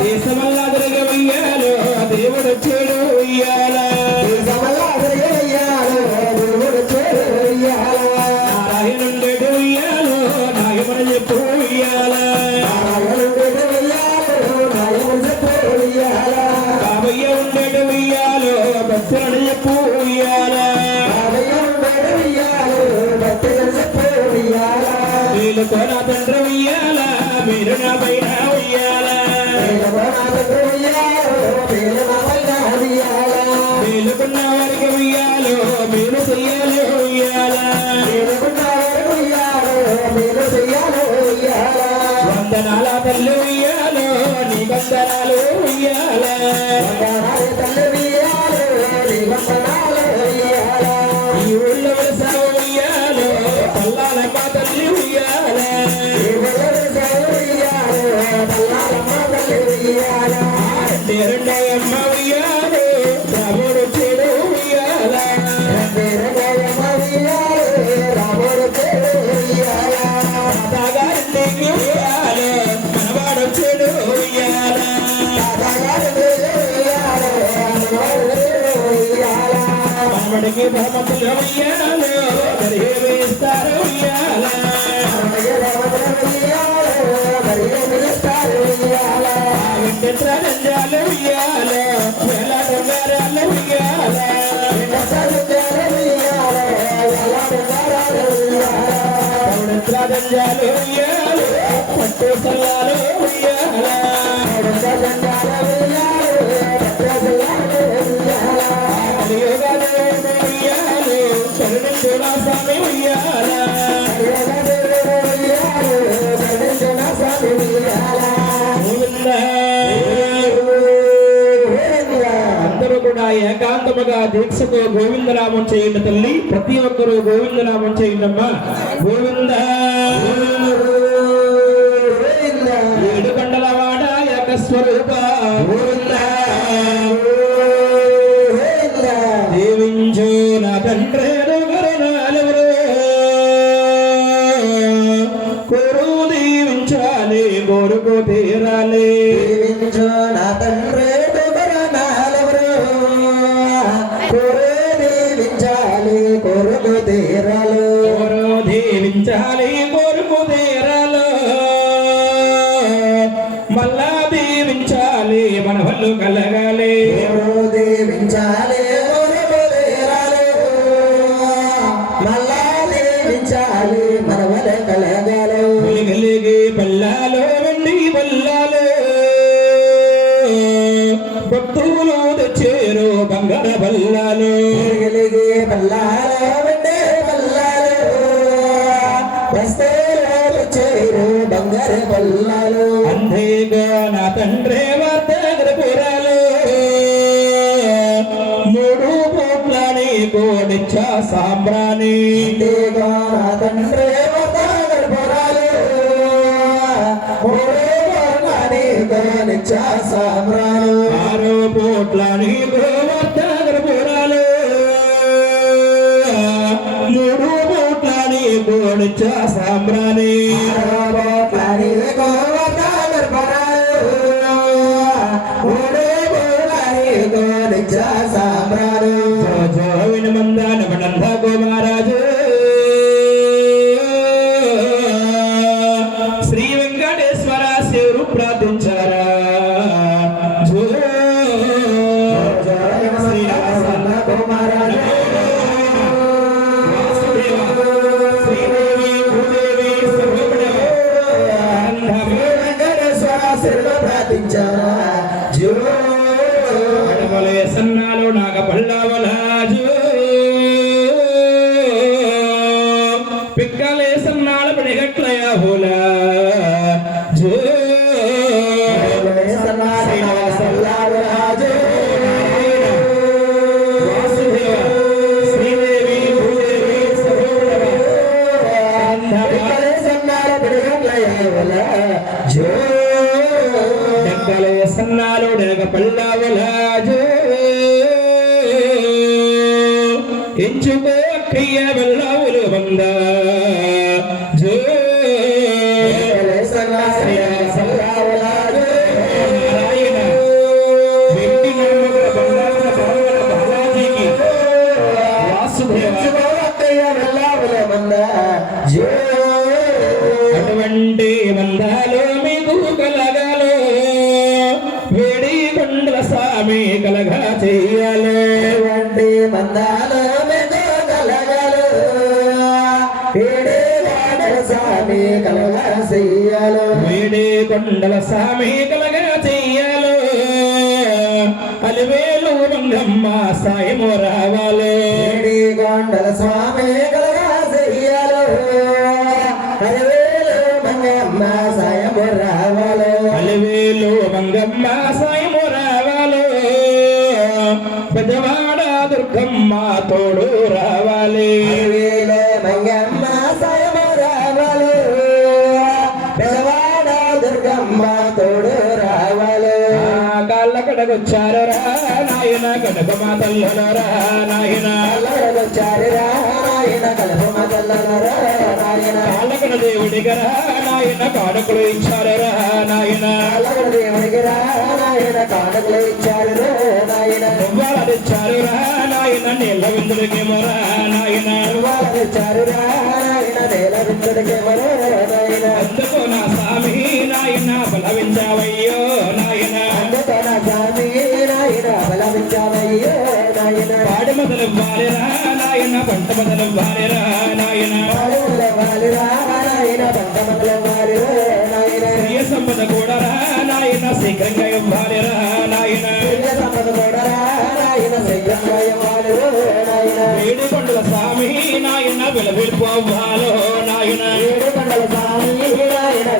దేశమల్లా తిరగవయ్యాలో దేవుడు చెడు ఉయ్యాల నారాయణుండేడు ఉయ్యాలో నాయమని చెప్పు ఉయ్యాల బాబయ్య ఉండేడు ఉయ్యాలో భక్తులని చెప్పు ఉయ్యాల వీళ్ళతో నా తండ్రి ఉయ్యాల మీరు నా పైన ఉయ్యాల వీళ్ళకున్న వారికి ఉయ్యాలో మీరు చెయ్యాలి ఉయ్యాల వందనాల తల్లి ఉయ్యాలో నీ వందనాలు ఉయ్యాల ఈ ఊళ్ళో వెలసావు ఉయ్యాలో పల్లాలమ్మ తల్లి ఉయ్యాల రెండయ్యమ్మ ఉయ్యాలో రాముడు చెడు ఉయ్యాల తాగారింటికి ఉయ్యాలో మనవాడు చెడు ఉయ్యాల మనవడికి బహుమతులు ఉయ్యాలో వేస్తారు ఉయ్యాల వెంకటరాజాలు ఉయ్యాల వేలాటగారాలు ఉయ్యాల రాజంజాలు ఉయ్యాల పట్టు సల్లాలు ఉయ్యాల ఉయ్యాలు శరణుడా స్వామి ఉయ్యాల అందరూ కూడా ఏకాంతముగా దీక్షతో గోవిందనామం చేయండి తల్లి. ప్రతి ఒక్కరూ గోవిందనామం చేయండమ్మా. గోవింద ఏడు కొండలవాడ ఏకస్వరూప దీవించు నా తండ్రి కోరు దీవించాలి కోరుకు తీరాలి నా తండ్రి దీవించాలి కోరుకు తీరాలు దీవించాలి కోరుకు తీరాలు మళ్ళా దీవించాలి మన వాళ్ళు కలగాలి దీవించాలి కోరుకు తీరాలు మళ్ళా దీవించాలి మన వాళ్ళ కలగాలి వెలిగి పల్లాలు వెండి పల్లాలు భక్తులు తెచ్చారు బంగార బల్లాలు బంగారు బల్లాలు అంతేగా నా తండ్రి వర్తగర పురాలు మూడు కోట్లని కోడిచ్చా సాంబ్రాణి అంతేగా నా తండ్రి వర్తగర పురాలు మూడు కోట్లని కోడిచ్చా సాంబ్రాణి ఆరు కోట్లని వర్తగర పురాలు మూడు కోట్లని కోడిచ్చా సాంబ్రాణి మందాన మనంద గోమారాజు శ్రీ వెంకటేశ్వర శివుడు ప్రార్థించారా సన్నాలు నాగ పల్లవలాజు పిక్కలే సన్నాల పడిగట్లయ హోలా జో శ్రీదేవి సన్నాలు డెగ పల్లవలాజు ఎంచుకో అక్కయ్య బల్లవులు వంద జో వంటి వందాలు మీకు కలగాలో వేడి కొండల స్వామి కలగా చెయ్యాలో వంటి మందాలు మీకు కలగలు ఏడే వాడల స్వామి కలగా చెయ్యాలు వేడి కొండల స్వామి కలగా చెయ్యాలో అలివేలు రంగమ్మ సాయము రావాలో ఏడి కొండల స్వామి కలగా చెయ్యాలు అరవేలు మంగమ్మ సాయము రావాలు అలివేలు మంగమ్మ సాయము రావాలో పెద్దవాడ దుర్గమ్మ తోడు రావాలి అరవేలు మంగమ్మ సాయము రావాలు పెదవాడ దుర్గమ్మ తోడు రావాలు కాళ్ళ కడగొచ్చారు రా నాయన కడగ మా తల్లుల రా నాయన వచ్చారురా నాయన కలపమ తల్లరా నాయన కాళ్ళకడ దేవుడిగా రా నాయన కాడకులు ఇచ్చారు రా నాయన అల్లగడ దేవుడికి రా నాయన కానుకలు ఇచ్చారు నాయన నువ్వాల తెచ్చారు రా నాయన నీళ్ళ విందులకేమో రా నాయన వాళ్ళు ఇచ్చారు రా నాయన నేల విందుడికి మరో నాయన అందుకో నా స్వామి నాయన బలవించావయ్యో నాయన అందుతో నా స్వామి నాయన బలమించావయ్యో నాయన పాడి మొదలు వాలిరా నాయన పంట మొదలు వాలిరా నాయన పాడుల వాలిరా నాయన పంటమల వాలిరా నాయన ప్రియ సంపద కూడా రా నాయన శీఘ్రంగా ఇవ్వాలిరా నాయన ప్రియ సంపద కూడా రా నాయన శీఘ్రంగా ఇవ్వాలిరో నాయన వేడి కొండల స్వామి నాయన విలవిలిపోవాలో నాయన ఏడు కొండల స్వామి నాయన